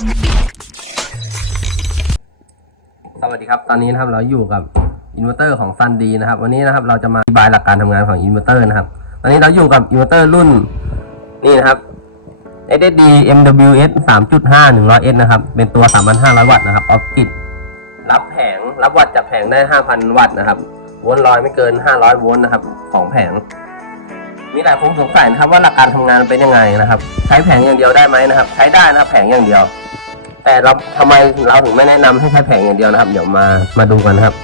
สวัสดีครับ ตอนนี้นะครับเราอยู่กับอินเวอร์เตอร์ของซันดีนะครับ วันนี้นะครับเราจะมาอธิบายหลักการทำงานของอินเวอร์เตอร์นะครับ ตอนนี้เราอยู่กับอินเวอร์เตอร์รุ่นนี่นะครับ SSD MWS 3.5 100S นะครับ เป็นตัว 3,500 วัตต์นะครับ ออฟกิดรับแผง รับวัตต์จากแผงได้ 5,000 วัตต์นะครับ โวลต์ลอยไม่เกิน 500 โวลต์นะครับ ของแผง มีหลายคนสงสัยนะครับว่าหลักการทำงานเป็นยังไงนะครับ ใช้แผงอย่างเดียวได้ไหมนะครับ ใช้ได้นะครับ แผงอย่างเดียว แต่เราทำไมเราถึงไม่แนะนำให้ใช้แผงอย่างเดียวนะครับ เดี๋ยวมามาดูกันนะครับ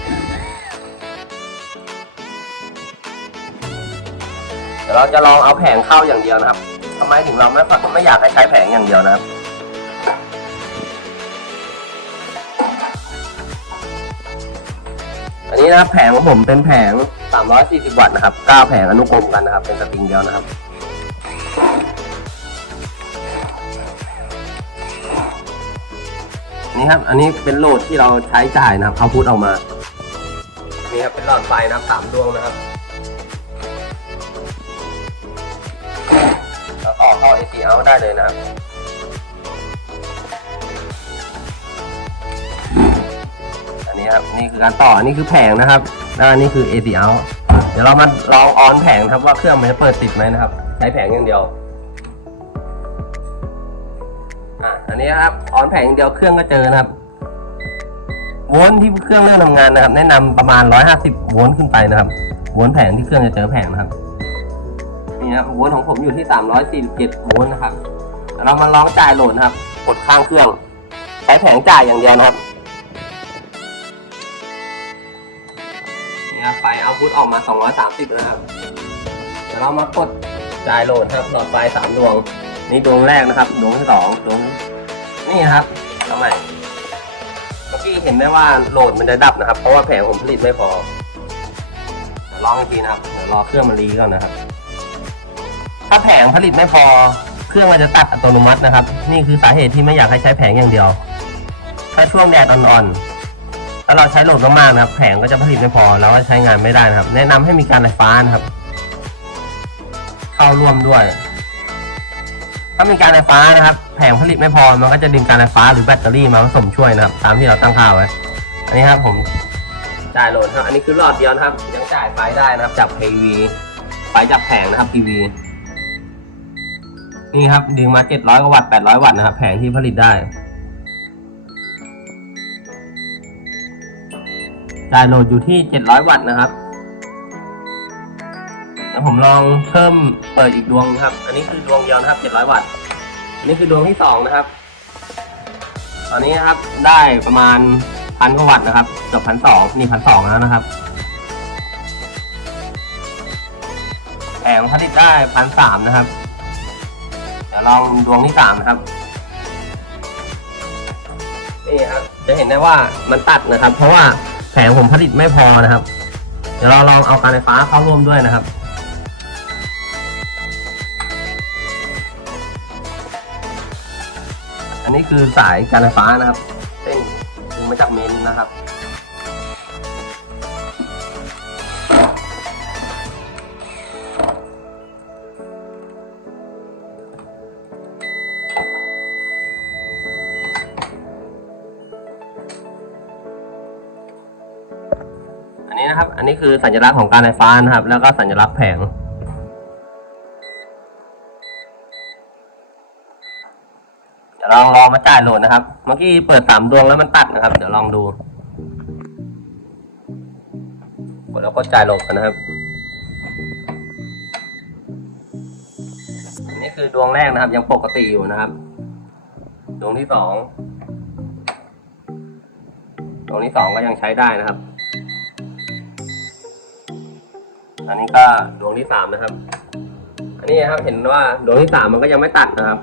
เดี๋ยวเราจะลองเอาแผงเข้าอย่างเดียวนะครับทำไมถึงเราไม่ไม่อยากให้ใช้แผงอย่างเดียวนะครับ อันนี้นะครับแผงของผมเป็นแผง 340 วัตต์นะครับ 9 แผงอนุกรมกันนะครับ เป็นสปริงเดียวนะครับ นี่ครับ อันนี้เป็นโหลดที่เราใช้จ่ายนะครับเอาพุทออกมา นี่ครับเป็นหลอดไฟนะครับสามดวงนะครับแล้วต่อเข้า AC out ได้เลยนะครับอันนี้ครับนี่คือการต่ออันนี้คือแผงนะครับแล้วอันนี้คือ AC out เดี๋ยวเรามาลองออนแผงครับว่าเครื่องมันจะเปิดติดไหมนะครับ ใช้แผงอย่างเดียว อะอันนี้ครับออนแผงอย่างเดียวเครื่องก็เจอนะครับโวลต์ที่เครื่องเริ่มทำงานนะครับ แนะนำประมาณ 150 โวลต์ขึ้นไปนะครับโวลต์แผงที่เครื่องจะเจอแผงนะครับนี่นะครับโวลต์ของผมอยู่ที่ 347 โวลต์นะครับเรามาลองจ่ายโหลดนะครับ กดข้างเครื่อง ใช้แผงจ่ายอย่างเดียวนะครับนี่ครับไฟเอาพุทออกมา 230 นะครับเดี๋ยวเรามากดจ่ายโหลดครับหลอดไฟสามดวง นี่ดวงแรกนะครับ ดวงที่สองดวงนี่ครับทำไมเมื่อกี้เห็นได้ว่าโหลดมันจะดับนะครับ เพราะว่าแผงผมผลิตไม่พอเดี๋ยวลองอีกทีนะครับเดี๋ยวรอเครื่องมันรีก่อนนะครับ ถ้าแผงผลิตไม่พอ เครื่องมันจะตัดอัตโนมัตินะครับ นี่คือสาเหตุที่ไม่อยากให้ใช้แผงอย่างเดียว ถ้าช่วงแดดอ่อนๆถ้าเราใช้โหลดมากๆนะครับ แผงก็จะผลิตไม่พอแล้วก็ใช้งานไม่ได้นะครับ แนะนำให้มีการไฟฟ้านะครับ เข้าร่วมด้วย ถ้ามีการไฟฟ้านะครับ แผงผลิตไม่พอมันก็จะดึงการไฟฟ้าหรือแบตเตอรี่มาผสมช่วยนะครับ ตามที่เราตั้งค่าไว้ อันนี้ครับผมจ่ายโหลดครับ อันนี้คือหลอดเดียวนะครับ ยังจ่ายไฟได้นะครับ จาก PV ไฟจากแผงนะครับ PV นี่ครับดึงมา 700 กว่าวัตต์ 800 วัตต์นะครับ แผงที่ผลิตได้จ่ายโหลดอยู่ที่ 700 วัตต์นะครับ เดี๋ยวผมลองเพิ่มเปิดอีกดวงครับ อันนี้คือดวงเดียวนะครับ700 วัตต์ อันนี้คือดวงที่สองนะครับ ตอนนี้นะครับได้ประมาณพันกว่าวัตต์นะครับเกือบพันสองนี่พันสองแล้วนะครับ แผงผลิตได้พันสามนะครับ เดี๋ยวลองดวงที่สามนะครับ นี่ครับ จะเห็นได้ว่ามันตัดนะครับ เพราะว่าแผงผมผลิตไม่พอนะครับ เดี๋ยวเราลองเอาการไฟฟ้าเข้าร่วมด้วยนะครับ อันนี้คือสายการไฟฟ้านะครับเส้นดึงมาจากเมนนะครับอันนี้นะครับ อันนี้คือสัญลักษณ์ของการไฟฟ้านะครับ แล้วก็สัญลักษณ์แผง ดี๋ยวลองลองมาจ่ายโหลดนะครับ เมื่อกี้เปิดสามดวงแล้วมันตัดนะครับ เดี๋ยวลองดู กดแล้วก็จ่ายโหลดกันนะครับ อันนี้คือดวงแรกนะครับ ยังปกติอยู่นะครับ ดวงที่สองดวงที่สองก็ยังใช้ได้นะครับ อันนี้ก็ดวงที่สามนะครับ อันนี้ครับเห็นว่าดวงที่สามมันก็ยังไม่ตัดนะครับ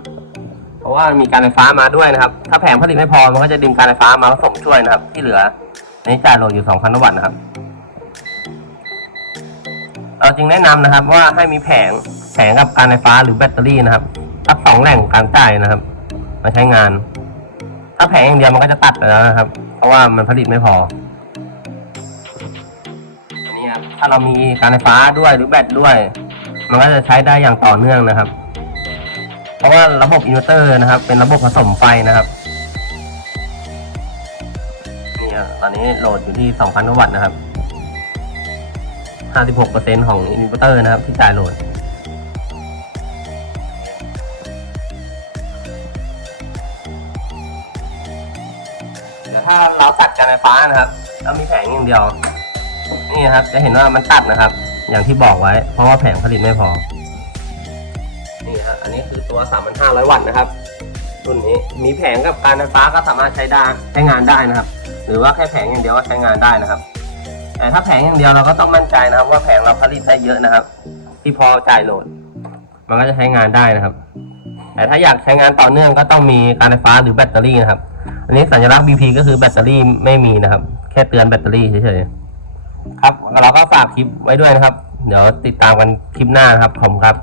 เพราะว่ามีการไฟฟ้ามาด้วยนะครับ ถ้าแผงผลิตไม่พอมันก็จะดึงการไฟฟ้ามาผสมช่วยนะครับ ที่เหลือในจ่ายโหลดอยู่ 2,000 วัตต์นะครับเราจึงแนะนำนะครับว่าให้มีแผงแผงกับการไฟฟ้าหรือแบตเตอรี่นะครับสักสองแหล่งการจ่ายนะครับ มาใช้งาน ถ้าแผงอย่างเดียวมันก็จะตัดไปแล้วนะครับ เพราะว่ามันผลิตไม่พอนนี้ครับถ้าเรามีการไฟฟ้าด้วยหรือแบตด้วย มันก็จะใช้ได้อย่างต่อเนื่องนะครับ เพราะว่าระบบอินเวอร์เตอร์นะครับ เป็นระบบผสมไฟนะครับนี่ครับตอนนี้โหลดอยู่ที่ 2,000กว่าวัตต์นะครับ 56%ของอินเวอร์เตอร์นะครับ ที่จ่ายโหลดเดี๋ยวถ้าเราตัดการไฟฟ้านะครับแล้วมีแผงอย่างเดียว นี่ครับ จะเห็นว่ามันตัดนะครับ อย่างที่บอกไว้ เพราะว่าแผงผลิตไม่พอ อันนี้คือตัว 3,500 วัตต์นะครับ รุ่นนี้มีแผงกับการไฟฟ้าก็สามารถใช้ได้ใช้งานได้นะครับ หรือว่าแค่แผงอย่างเดียวก็ใช้งานได้นะครับ แต่ถ้าแผงอย่างเดียวเราก็ต้องมั่นใจนะครับ ว่าแผงเราผลิตได้เยอะนะครับ ที่พอจ่ายโหลด มันก็จะใช้งานได้นะครับ แต่ถ้าอยากใช้งานต่อเนื่องก็ต้องมีการไฟฟ้าหรือแบตเตอรี่นะครับ อันนี้สัญลักษณ์ BP ก็คือแบตเตอรี่ไม่มีนะครับ แค่เตือนแบตเตอรี่เฉยๆครับเราก็ฝากคลิปไว้ด้วยนะครับ เดี๋ยวติดตามกันคลิปหน้านะครับผมครับ